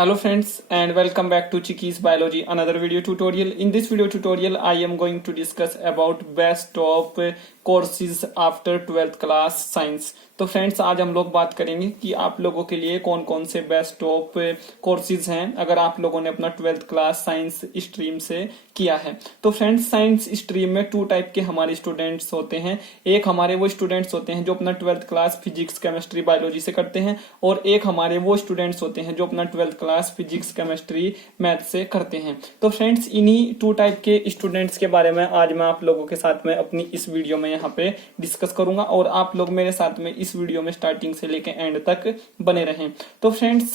Hello friends and welcome back to Chiki's Biology, another video tutorial. In this video tutorial I am going to discuss about best of courses after 12th class science. तो friends आज हम लोग बात करेंगे कि आप लोगों के लिए कौन कौन से बेस्ट ऑफ कोर्सेज हैं अगर आप लोगों ने अपना 12th क्लास साइंस स्ट्रीम से किया है। तो फ्रेंड्स साइंस स्ट्रीम में टू टाइप के हमारे स्टूडेंट्स होते हैं। एक हमारे वो स्टूडेंट्स होते हैं जो अपना 12th class physics chemistry biology से करते हैं और एक हमारे वो स्टूडेंट्स होते हैं जो अपना 12th class physics chemistry math से करते हैं। तो फ्रेंड्स इन्हीं टू टाइप के स्टूडेंट्स के बारे में आज मैं आप लोगों के साथ में अपनी इस वीडियो में यहाँ पे डिस्कस करूंगा और आप लोग मेरे साथ में इस वीडियो में स्टार्टिंग से लेकर एंड तक बने रहें। तो फ्रेंड्स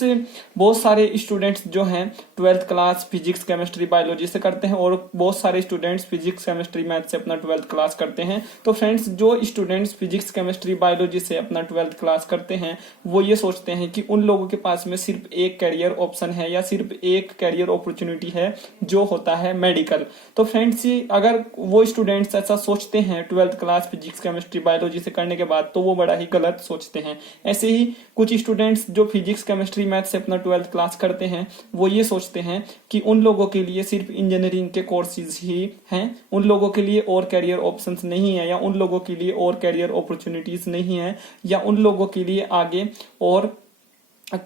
बहुत सारे स्टूडेंट्स जो हैं 12th class physics chemistry biology से करते हैं और बहुत सारे स्टूडेंट्स फिजिक्स केमिस्ट्री मैथ से अपना 12th क्लास करते हैं। तो फ्रेंड्स जो स्टूडेंट्स फिजिक्स केमिस्ट्री बायोलॉजी से अपना 12th क्लास करते हैं वो ये सोचते हैं कि उन लोगों के पास में सिर्फ एक कैरियर ऑप्शन है या सिर्फ एक कैरियर अपॉर्चुनिटी है जो होता है मेडिकल। तो फ्रेंड्स अगर वो स्टूडेंट्स ऐसा सोचते हैं 12th class physics chemistry biology से करने के बाद तो वो बड़ा ही गलत सोचते हैं। ऐसे ही कुछ स्टूडेंट्स जो फिजिक्स केमिस्ट्री मैथ से अपना 12th क्लास करते हैं वो ये सोचते हैं कि उन लोगों के लिए सिर्फ इंजीनियरिंग के कोर्सेज ही हैं, उन लोगों के लिए और कैरियर ऑप्शंस नहीं है या उन लोगों के लिए और कैरियर अपॉर्चुनिटीज नहीं है या उन लोगों के लिए आगे और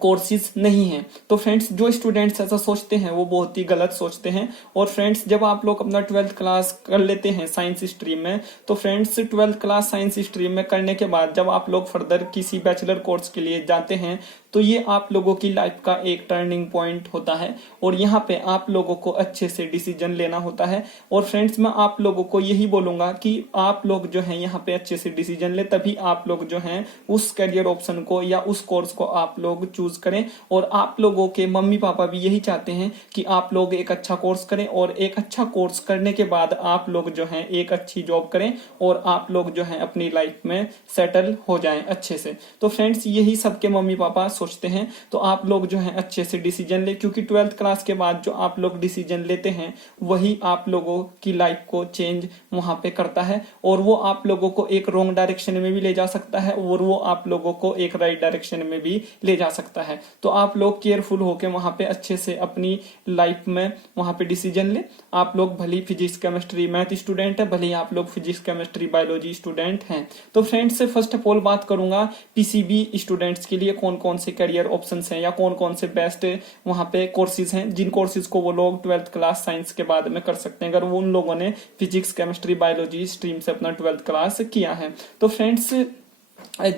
कोर्सेज नहीं है। तो फ्रेंड्स जो स्टूडेंट्स ऐसा सोचते हैं वो बहुत ही गलत सोचते हैं। और फ्रेंड्स जब आप लोग अपना 12th क्लास कर लेते हैं साइंस स्ट्रीम में तो friends 12th class science stream में करने के बाद जब आप लोग फर्दर किसी बैचलर कोर्स के लिए जाते हैं तो ये आप लोगों की लाइफ का एक टर्निंग पॉइंट होता है और यहाँ पे आप लोगों को अच्छे से डिसीजन लेना होता है। और फ्रेंड्स मैं आप लोगों को यही बोलूंगा कि आप लोग जो हैं यहाँ पे अच्छे से डिसीजन ले, तभी आप लोग जो हैं उस करियर ऑप्शन को या उस कोर्स को आप लोग चूज करें। और आप लोगों के मम्मी पापा भी यही चाहते हैं कि आप लोग एक अच्छा कोर्स करें और एक अच्छा कोर्स करने के बाद आप लोग जो हैं एक अच्छी जॉब करें और आप लोग जो हैं अपनी लाइफ में सेटल हो जाएं अच्छे से। तो फ्रेंड्स यही सबके मम्मी पापा सोचते हैं। तो आप लोग जो है अच्छे से डिसीजन ले, क्योंकि 12th क्लास के बाद जो आप लोग डिसीजन लेते हैं वही आप लोगों की लाइफ को चेंज वहां पे करता है और वो आप लोगों को एक रॉन्ग डायरेक्शन में भी ले जा सकता है और वो आप लोगों को एक राइट डायरेक्शन में भी ले जा सकता है। तो आप लोग केयरफुल होकर वहां पे अच्छे से अपनी लाइफ में वहां पे डिसीजन ले। आप लोग भले फिजिक्स केमिस्ट्री मैथ स्टूडेंट है, भले ही आप लोग फिजिक्स केमिस्ट्री बायोलॉजी स्टूडेंट हैं। तो फ्रेंड्स से फर्स्ट ऑफ ऑल बात करूंगा पीसीबी स्टूडेंट्स के लिए कौन कौन से कैरियर ऑप्शंस हैं या कौन कौन से बेस्ट वहां पे कोर्सेज हैं जिन कोर्सेज को वो लोग 12th क्लास साइंस के बाद में कर सकते हैं अगर वो उन लोगों ने फिजिक्स केमिस्ट्री बायोलॉजी स्ट्रीम से अपना 12th क्लास किया है। तो फ्रेंड्स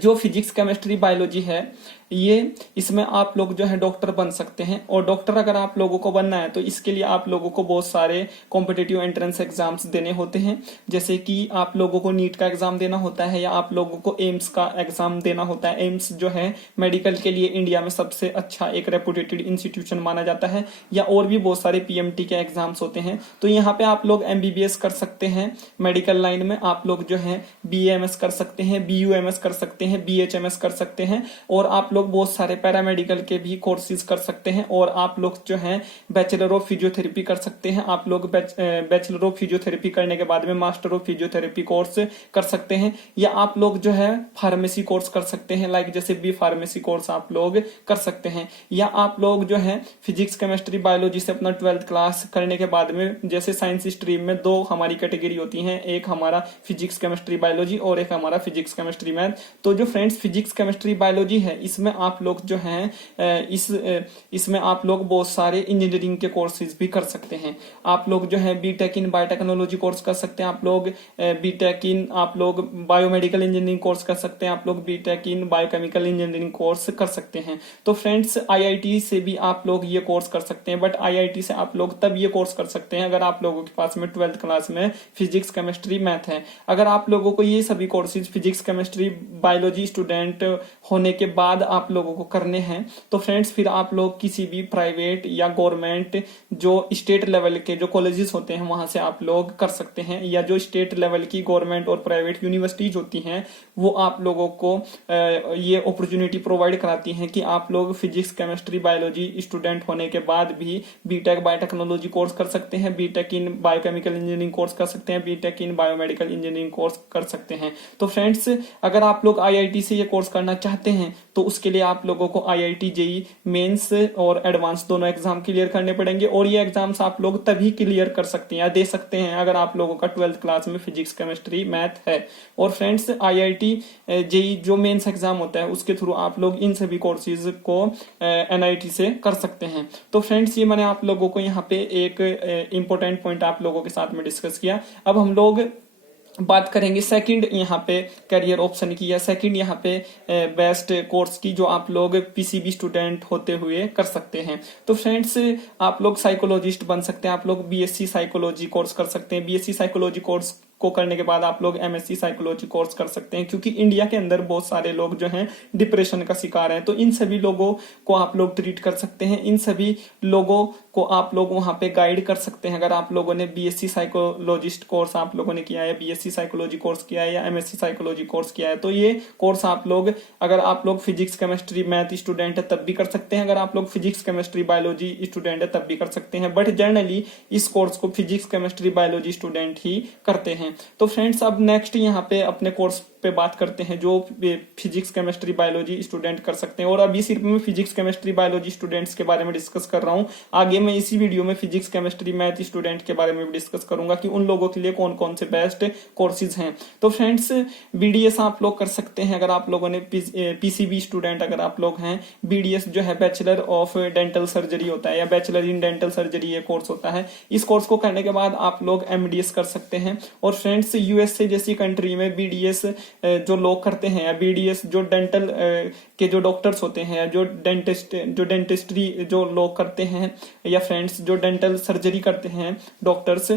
जो फिजिक्स केमिस्ट्री बायोलॉजी है ये इसमें आप लोग जो है डॉक्टर बन सकते हैं और डॉक्टर अगर आप लोगों को बनना है तो इसके लिए आप लोगों को बहुत सारे कॉम्पिटिटिव एंट्रेंस एग्जाम्स देने होते हैं, जैसे कि आप लोगों को नीट का एग्जाम देना होता है या आप लोगों को एम्स का एग्जाम देना होता है। एम्स जो है मेडिकल के लिए इंडिया में सबसे अच्छा एक रेपुटेटेड इंस्टीट्यूशन माना जाता है, या और भी बहुत सारे पीएमटी के एग्जाम्स होते हैं। तो यहाँ पे आप लोग एमबीबीएस कर सकते हैं मेडिकल लाइन में, आप लोग जो है बीएमएस कर सकते हैं, बीयूएमएस कर सकते हैं, बीएचएमएस कर सकते हैं और आप लोग बहुत सारे पैरामेडिकल के भी कोर्सेज कर सकते हैं और आप लोग जो हैं बैचलर ऑफ फिजियोथेरेपी कर सकते हैं। आप लोग बैचलर ऑफ फिजियोथेरेपी करने के बाद में मास्टर ऑफ फिजियोथेरेपी कोर्स कर सकते हैं, या आप लोग जो है फार्मेसी कोर्स कर सकते हैं, लाइक जैसे बी फार्मेसी कोर्स आप लोग कर सकते हैं, या आप लोग जो है फिजिक्स केमिस्ट्री बायोलॉजी से अपना 12th क्लास करने के बाद में जैसे साइंस स्ट्रीम में दो हमारी कैटेगरी होती है, एक हमारा फिजिक्स केमिस्ट्री बायोलॉजी और एक हमारा फिजिक्स केमिस्ट्री मैथ। तो जो फ्रेंड्स फिजिक्स केमिस्ट्री बायोलॉजी है इसमें आप लोग जो हैं इसमें आप लोग बहुत सारे इंजीनियरिंग के कोर्सेज भी कर सकते हैं। आप लोग जो है बीटेक इन बायोटेक्नोलॉजी कोर्स कर सकते हैं, आप लोग बीटेक इन आप लोग बायोमेडिकल इंजीनियरिंग कोर्स कर सकते हैं, आप लोग BTech in biochemical engineering course कर सकते हैं। तो फ्रेंड्स आईआईटी से भी आप लोग ये कोर्स कर सकते हैं, बट आईआईटी से आप लोग तब ये कोर्स कर सकते हैं अगर आप लोगों के पास में 12th क्लास में फिजिक्स केमिस्ट्री मैथ है। अगर आप लोगों को ये सभी courses physics chemistry biology student होने के बाद आप लोगों को करने हैं तो फ्रेंड्स फिर आप लोग किसी भी प्राइवेट या गवर्नमेंट जो स्टेट लेवल के जो कॉलेजेस होते हैं वहां से आप लोग कर सकते हैं, या जो स्टेट लेवल की गवर्नमेंट और प्राइवेट यूनिवर्सिटीज होती हैं वो आप लोगों को ये अपॉर्चुनिटी प्रोवाइड कराती हैं कि आप लोग फिजिक्स केमिस्ट्री बायोलॉजी स्टूडेंट होने के बाद भी बीटेक बायोटेक्नोलॉजी कोर्स कर सकते हैं, BTech in biochemical engineering course कर सकते हैं, बीटेक इन बायोमेडिकल इंजीनियरिंग कोर्स कर सकते हैं। तो फ्रेंड्स अगर आप लोग आईआईटी से ये कोर्स करना चाहते हैं तो उसके लिए आप लोगों को IIT जेई मेंस और एडवांस दोनों एग्जाम क्लियर करने पड़ेंगे, और ये एग्जाम्स आप लोग तभी क्लियर कर सकते हैं या दे सकते हैं अगर आप लोगों का 12th क्लास में फिजिक्स केमिस्ट्री मैथ है। और फ्रेंड्स IIT जेई जो मेंस एग्जाम होता है उसके थ्रू आप लोग इन सभी कोर्सेज को NIT से कर सकते हैं। तो फ्रेंड्स ये मैंने आप लोगों को यहाँ पे एक इंपॉर्टेंट पॉइंट आप लोगों के साथ में डिस्कस किया। अब हम लोग बात करेंगे सेकंड यहाँ पे करियर ऑप्शन की, या सेकंड यहाँ पे बेस्ट कोर्स की जो आप लोग PCB स्टूडेंट होते हुए कर सकते हैं। तो फ्रेंड्स आप लोग साइकोलॉजिस्ट बन सकते हैं, आप लोग BSc साइकोलॉजी कोर्स कर सकते हैं। BSc साइकोलॉजी कोर्स को करने के बाद आप लोग MSc साइकोलॉजी कोर्स कर सकते हैं, क्योंकि इंडिया के अंदर बहुत सारे लोग जो हैं डिप्रेशन का शिकार हैं। तो इन सभी लोगों को आप लोग ट्रीट कर सकते हैं, इन सभी लोगों को आप लोग वहां पे गाइड कर सकते हैं। अगर आप लोगों ने BSc साइकोलॉजिस्ट कोर्स आप लोगों ने किया है, BSc साइकोलॉजी कोर्स किया है या MSc साइकोलॉजी कोर्स किया है, तो ये कोर्स आप लोग अगर आप लोग फिजिक्स केमिस्ट्री मैथ स्टूडेंट है तब भी कर सकते हैं, अगर आप लोग फिजिक्स केमिस्ट्री बायोलॉजी स्टूडेंट है तब भी कर सकते हैं। बट जनरली इस कोर्स को फिजिक्स केमिस्ट्री बायोलॉजी स्टूडेंट ही करते हैं। तो फ्रेंड्स अब नेक्स्ट यहाँ पे अपने कोर्स पे बात करते हैं जो फिजिक्स केमिस्ट्री बायोलॉजी स्टूडेंट कर सकते हैं। और अभी सिर्फ मैं फिजिक्स केमिस्ट्री बायोलॉजी स्टूडेंट्स के बारे में डिस्कस कर रहा हूँ, आगे मैं इसी वीडियो में फिजिक्स केमिस्ट्री मैथ स्टूडेंट के बारे में भी डिस्कस करूंगा कि उन लोगों के लिए कौन कौन से बेस्ट कोर्सेज हैं। तो फ्रेंड्स BDS आप लोग कर सकते हैं अगर आप लोगों ने PCB स्टूडेंट अगर आप लोग हैं। BDS जो है बैचलर ऑफ डेंटल सर्जरी होता है या बैचलर इन डेंटल सर्जरी ये कोर्स होता है। इस कोर्स को करने के बाद आप लोग MDS कर सकते हैं। और फ्रेंड्स USA जैसी कंट्री में BDS जो लोग करते हैं या BDS जो डेंटल के जो डॉक्टर्स होते हैं, जो डेंटिस्ट्री जो लोग करते हैं, या फ्रेंड्स जो डेंटल सर्जरी करते हैं डॉक्टर्स,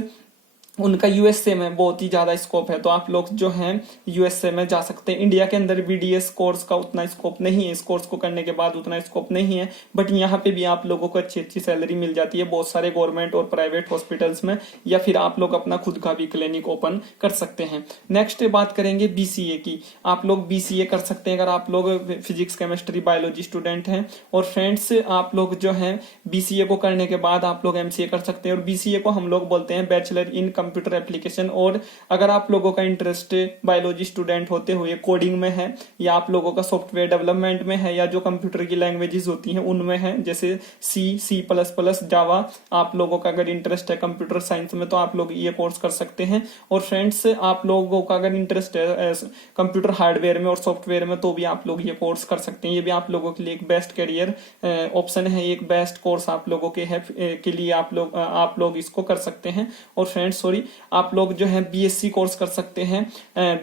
उनका USA में बहुत ही ज्यादा स्कोप है। तो आप लोग जो हैं USA में जा सकते हैं। इंडिया के अंदर BDS कोर्स का उतना स्कोप नहीं है, इस कोर्स को करने के बाद उतना स्कोप नहीं है, बट यहाँ पे भी आप लोगों को अच्छी अच्छी सैलरी मिल जाती है बहुत सारे गवर्नमेंट और प्राइवेट हॉस्पिटल्स में, या फिर आप लोग अपना खुद का भी क्लिनिक ओपन कर सकते हैं। नेक्स्ट बात करेंगे BCA की। आप लोग BCA कर सकते हैं अगर आप लोग फिजिक्स केमिस्ट्री बायोलॉजी स्टूडेंट हैं। और फ्रेंड्स आप लोग जो है BCA को करने के बाद आप लोग MCA कर सकते हैं। और BCA को हम लोग बोलते हैं बैचलर इन कंप्यूटर एप्लीकेशन। और अगर आप लोगों का इंटरेस्ट बायोलॉजी स्टूडेंट होते हुए कोडिंग में है, या आप लोगों का सॉफ्टवेयर डेवलपमेंट में है, या जो कंप्यूटर की लैंग्वेजेस होती हैं उनमें है, जैसे C++, जावा, आप लोगों का अगर इंटरेस्ट है कंप्यूटर साइंस में तो आप लोग ये कोर्स कर सकते हैं। और फ्रेंड्स आप लोगों का अगर इंटरेस्ट है कंप्यूटर हार्डवेयर में और सॉफ्टवेयर में तो भी आप लोग ये कोर्स कर सकते हैं। ये भी आप लोगों के लिए एक बेस्ट करियर ऑप्शन है, एक बेस्ट कोर्स आप लोगों के लिए आप लोग इसको कर सकते हैं। और फ्रेंड्स आप लोग जो है BSc कोर्स कर सकते हैं।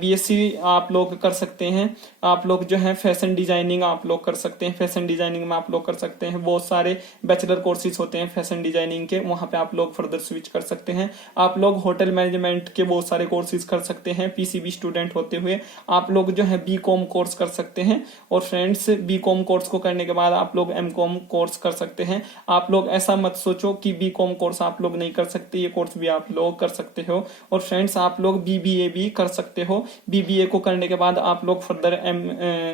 BSc आप लोग कर सकते हैं। आप लोग जो है फैशन डिजाइनिंग आप लोग कर सकते हैं। फैशन डिजाइनिंग में आप लोग कर सकते हैं, बहुत सारे बैचलर कोर्सेज होते हैं फैशन डिजाइनिंग के, वहां पे आप लोग फर्दर स्विच कर सकते हैं। आप लोग होटल मैनेजमेंट के बहुत सारे कोर्सेज कर सकते हैं PCB स्टूडेंट होते हुए। आप लोग जो है BCom कोर्स कर सकते हैं। और फ्रेंड्स BCom कोर्स को करने के बाद आप लोग MCom कोर्स कर सकते हैं। आप लोग ऐसा मत सोचो कि BCom कोर्स आप लोग नहीं कर सकते, ये कोर्स भी आप लोग कर सकते हो। और फ्रेंड्स आप लोग BBA भी कर सकते हो। BBA को करने के बाद आप लोग फर्दर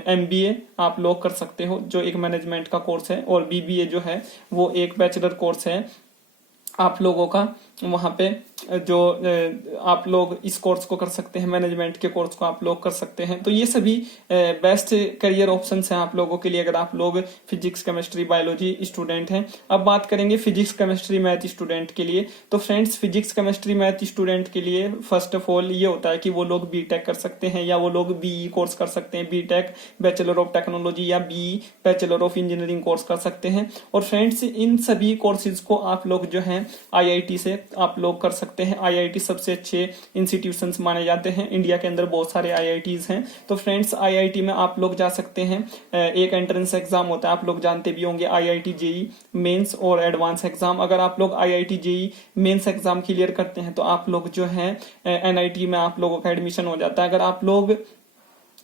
MBA आप लोग कर सकते हो, जो एक मैनेजमेंट का कोर्स है। और BBA जो है वो एक बैचलर कोर्स है आप लोगों का। वहां पे जो आप लोग इस कोर्स को कर सकते हैं, मैनेजमेंट के कोर्स को आप लोग कर सकते हैं। तो ये सभी बेस्ट करियर ऑप्शंस हैं आप लोगों के लिए अगर आप लोग फिजिक्स केमिस्ट्री बायोलॉजी स्टूडेंट हैं। अब बात करेंगे फिजिक्स केमिस्ट्री मैथ स्टूडेंट के लिए। तो friends physics chemistry math student के लिए फर्स्ट ऑफ ऑल ये होता है कि वो लोग BTech कर सकते हैं, या वो लोग BE कोर्स कर सकते हैं, BTech बैचलर ऑफ टेक्नोलॉजी, या BE bachelor of engineering course कर सकते हैं। और फ्रेंड्स इन सभी कोर्सेज को आप लोग जो है IIT से आप लोग कर सकते हैं। IIT सबसे अच्छे इंस्टीट्यूशंस माने जाते हैं, इंडिया के अंदर बहुत सारे IITs हैं। तो फ्रेंड्स IIT में आप लोग जा सकते हैं। एक एंट्रेंस एग्जाम होता है, आप लोग जानते भी होंगे, IIT JEE मेंस और एडवांस एग्जाम। अगर आप लोग IIT JEE mains exam clear करते हैं तो आप लोग जो है NIT में आप लोगों का एडमिशन हो जाता है। अगर आप लोग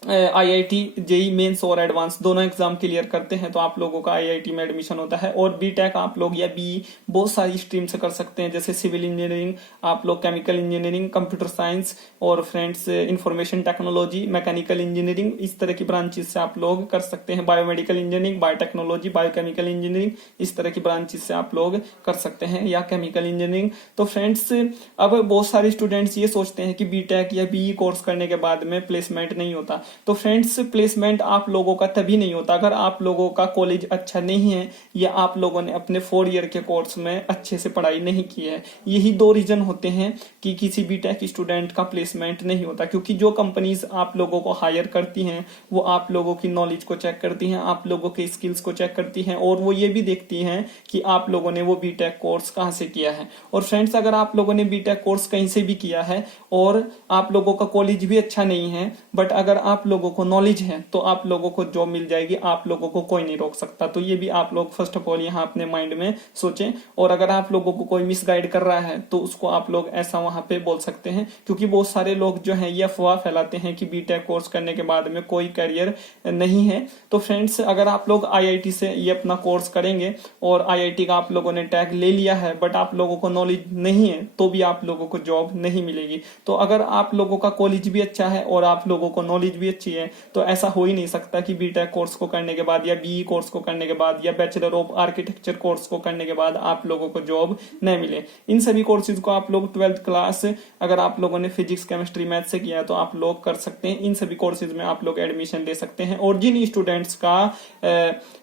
IIT JEE मेंस और एडवांस दोनों एग्जाम क्लियर करते हैं तो आप लोगों का IIT में एडमिशन होता है। और BTech आप लोग या BE बहुत सारी स्ट्रीम से कर सकते हैं, जैसे सिविल इंजीनियरिंग, आप लोग केमिकल इंजीनियरिंग, कंप्यूटर साइंस, और friends information technology, mechanical engineering, इस तरह की ब्रांचेस से आप लोग कर सकते हैं। Biomedical engineering, biotechnology, biochemical engineering, इस तरह की ब्रांचेस से आप लोग कर सकते हैं, या केमिकल इंजीनियरिंग। तो फ्रेंड्स अब बहुत सारे स्टूडेंट्स ये सोचते हैं कि BTech या BE कोर्स करने के बाद में प्लेसमेंट नहीं होता, तो फ्रेंड्स प्लेसमेंट आप लोगों का तभी नहीं होता अगर आप लोगों का कॉलेज अच्छा नहीं है या आप लोगों ने अपने 4 ईयर के कोर्स में अच्छे से पढ़ाई नहीं की है। यही 2 रीजन होते हैं कि किसी बीटेक स्टूडेंट का प्लेसमेंट नहीं होता, क्योंकि जो कंपनीज आप लोगों को हायर करती हैं वो आप लोगों की नॉलेज को चेक करती हैं, आप लोगों के स्किल्स को चेक करती हैं और वो ये भी देखती हैं कि आप लोगों ने वो बीटेक कोर्स कहां से किया है। और फ्रेंड्स अगर आप लोगों ने बीटेक कोर्स कहीं से भी किया है और आप लोगों का कॉलेज भी अच्छा नहीं है, बट अगर आप लोगों को नॉलेज है तो आप लोगों को जॉब मिल जाएगी, आप लोगों को कोई नहीं रोक सकता। तो ये भी आप लोग फर्स्ट ऑफ ऑल यहाँ अपने माइंड में सोचें। और अगर आप लोगों को कोई मिसगाइड कर रहा है तो उसको आप लोग ऐसा वहां पे बोल सकते हैं, क्योंकि बहुत सारे लोग जो है ये अफवाह फैलाते हैं कि बीटेक कोर्स करने के बाद में कोई करियर नहीं है। तो फ्रेंड्स अगर आप लोग आईआईटी से ये अपना कोर्स करेंगे और आईआईटी का आप लोगों ने टैग ले लिया है बट आप लोगों को नॉलेज नहीं है तो भी आप लोगों को जॉब नहीं मिलेगी। तो अगर आप लोगों का कॉलेज भी अच्छा है और आप लोगों को नॉलेज भी अच्छी है तो ऐसा हो ही नहीं सकता कि बीटेक कोर्स को करने के बाद या बीई कोर्स को करने के बाद या बैचलर ऑफ आर्किटेक्चर कोर्स को करने के बाद आप लोगों को जॉब नहीं मिले। इन सभी कोर्सेज को आप लोग 12th क्लास अगर आप लोगों ने फिजिक्स केमिस्ट्री मैथ से किया है तो आप लोग कर सकते हैं। इन सभी कोर्सेज में आप लोग एडमिशन ले सकते हैं। और जिन स्टूडेंट्स का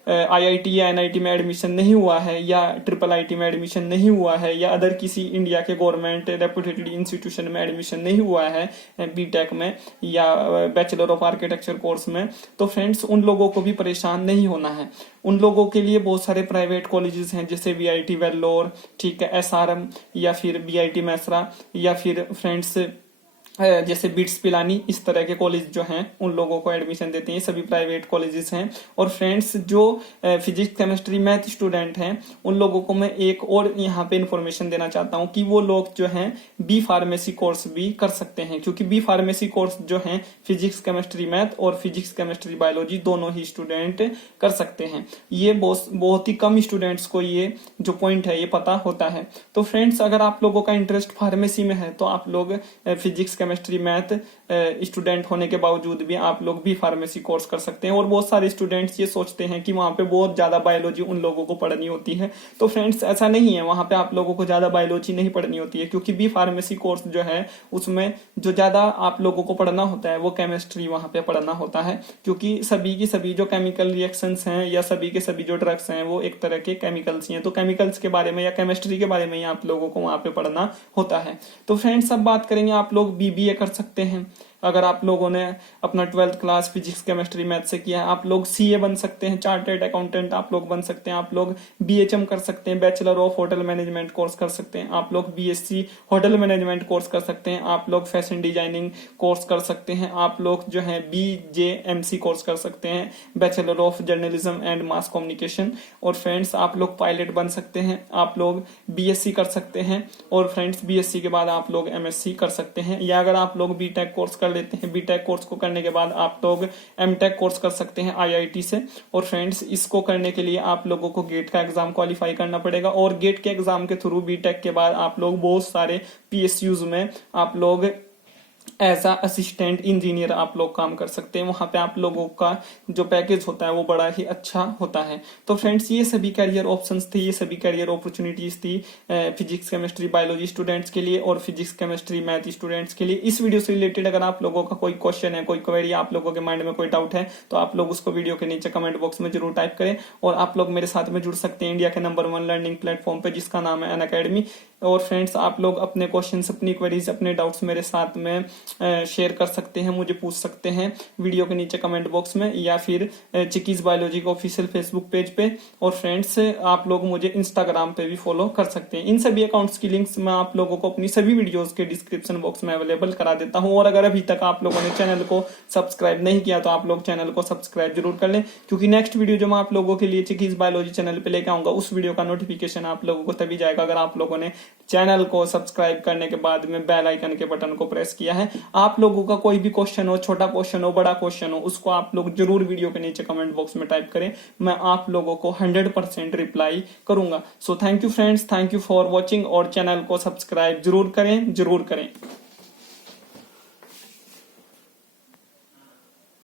आईआईटी या एनआईटी में एडमिशन नहीं हुआ है या ट्रिपल आईटी में एडमिशन नहीं हुआ है या अदर किसी इंडिया के गवर्नमेंट रेपुटेटेड इंस्टीट्यूशन में एडमिशन नहीं हुआ है बीटेक में या बैचलर ऑफ आर्किटेक्चर कोर्स में, तो फ्रेंड्स उन लोगों को भी परेशान नहीं होना है। उन लोगों के लिए बहुत सारे प्राइवेट कॉलेजेस हैं जैसे वीआईटी वेल्लोर, ठीक है, एसआरएम या फिर बीआईटी मैसरा या फिर फ्रेंड्स जैसे बिट्स पिलानी, इस तरह के कॉलेज जो हैं उन लोगों को एडमिशन देते हैं। सभी प्राइवेट कॉलेजेस हैं। और फ्रेंड्स जो फिजिक्स केमिस्ट्री मैथ स्टूडेंट हैं उन लोगों को मैं एक और यहाँ पे इन्फॉर्मेशन देना चाहता हूँ कि वो लोग जो हैं बी फार्मेसी कोर्स भी कर सकते हैं, क्योंकि बी फार्मेसी कोर्स जो है फिजिक्स केमिस्ट्री मैथ और फिजिक्स केमिस्ट्री बायोलॉजी दोनों ही स्टूडेंट कर सकते हैं। ये बहुत ही कम स्टूडेंट्स को ये जो पॉइंट है ये पता होता है। तो फ्रेंड्स अगर आप लोगों का इंटरेस्ट फार्मेसी में है तो आप लोग फिजिक्स केमिस्ट्री मैथ स्टूडेंट होने के बावजूद भी आप लोग भी फार्मेसी कोर्स कर सकते हैं। और बहुत सारे स्टूडेंट्स ये सोचते हैं कि वहां पे बहुत ज्यादा बायोलॉजी उन लोगों को पढ़नी होती है। तो फ्रेंड्स ऐसा नहीं है, वहां पे आप लोगों को ज्यादा बायोलॉजी नहीं पढ़नी होती है, क्योंकि बी फार्मेसी कोर्स जो है उसमें जो ज्यादा आप लोगों को पढ़ना होता है वो केमिस्ट्री वहां पे पढ़ना होता है, क्योंकि सभी की सभी जो केमिकल रिएक्शंस हैं या सभी के सभी जो ड्रग्स हैं वो एक तरह के केमिकल्स ही हैं। तो केमिकल्स के बारे में या केमिस्ट्री के बारे में ही आप लोगों को वहां पे पढ़ना होता है। तो फ्रेंड्स अब बात करेंगे, आप लोग बीबीए कर सकते हैं। अगर आप लोगों ने अपना 12th class physics chemistry math से किया है, आप लोग सीए बन सकते हैं, चार्टर्ड अकाउंटेंट आप लोग बन सकते हैं, आप लोग बीएचएम कर सकते हैं, bachelor of hotel management course कर सकते हैं, आप लोग बीएससी होटल मैनेजमेंट कोर्स कर सकते हैं, आप लोग फैशन डिजाइनिंग कोर्स कर सकते हैं, आप लोग जो है बीजेएमसी कोर्स कर सकते हैं, bachelor of journalism and mass communication. और फ्रेंड्स आप लोग पायलट बन सकते हैं, आप लोग बीएससी कर सकते हैं। और फ्रेंड्स बीएससी के बाद आप लोग एमएससी कर सकते हैं। या अगर आप लोग बीटेक कोर्स कर लेते हैं, बीटेक कोर्स को करने के बाद आप लोग एमटेक कोर्स कर सकते हैं आईआईटी से। और फ्रेंड्स इसको करने के लिए आप लोगों को गेट का एग्जाम क्वालिफाई करना पड़ेगा और गेट के एग्जाम के थ्रू बीटेक के बाद आप लोग बहुत सारे पीएसयूज में आप लोग एज असिस्टेंट इंजीनियर आप लोग काम कर सकते हैं। वहां पे आप लोगों का जो पैकेज होता है वो बड़ा ही अच्छा होता है। तो फ्रेंड्स ये सभी करियर ऑप्शंस थे, ये सभी करियर अपॉर्चुनिटीज थी फिजिक्स केमिस्ट्री बायोलॉजी स्टूडेंट्स के लिए और फिजिक्स केमिस्ट्री मैथ स्टूडेंट्स के लिए। इस वीडियो से रिलेटेड अगर आप लोगों का कोई क्वेश्चन है, कोई क्वेरी, आप लोगों के माइंड में कोई डाउट है तो आप लोग उसको वीडियो के नीचे कमेंट बॉक्स में जरूर टाइप करें। और आप लोग मेरे साथ में जुड़ सकते हैं इंडिया के नंबर 1 लर्निंग प्लेटफॉर्म पे जिसका नाम है अनअकैडमी। और फ्रेंड्स आप लोग अपने क्वेश्चंस, अपनी क्वेरीज, अपने डाउट्स मेरे साथ में शेयर कर सकते हैं, मुझे पूछ सकते हैं वीडियो के नीचे कमेंट बॉक्स में या फिर चिकीज बायोलॉजी के ऑफिशियल फेसबुक पेज पे। और फ्रेंड्स आप लोग मुझे इंस्टाग्राम पे भी फॉलो कर सकते हैं। इन सभी अकाउंट्स की लिंक्स मैं आप लोगों को अपनी सभी वीडियोस के डिस्क्रिप्शन बॉक्स में अवेलेबल करा देता हूं। और अगर अभी तक आप लोगों ने चैनल को सब्सक्राइब नहीं किया तो आप लोग चैनल को सब्सक्राइब जरूर कर लें, क्योंकि नेक्स्ट वीडियो जो मैं आप लोगों के लिए चिकीज बायोलॉजी चैनल पे लेके आऊंगा उस वीडियो का नोटिफिकेशन आप लोगों को तभी जाएगा अगर आप लोगों ने चैनल को सब्सक्राइब करने के बाद में बेल आइकन के बटन को प्रेस किया है। आप लोगों का कोई भी क्वेश्चन हो, छोटा क्वेश्चन हो, बड़ा क्वेश्चन हो, उसको आप लोग जरूर वीडियो के नीचे कमेंट बॉक्स में टाइप करें, मैं आप लोगों को 100% रिप्लाई करूंगा। So thank you friends, thank you for watching और चैनल को सब्सक्राइब जरूर करें।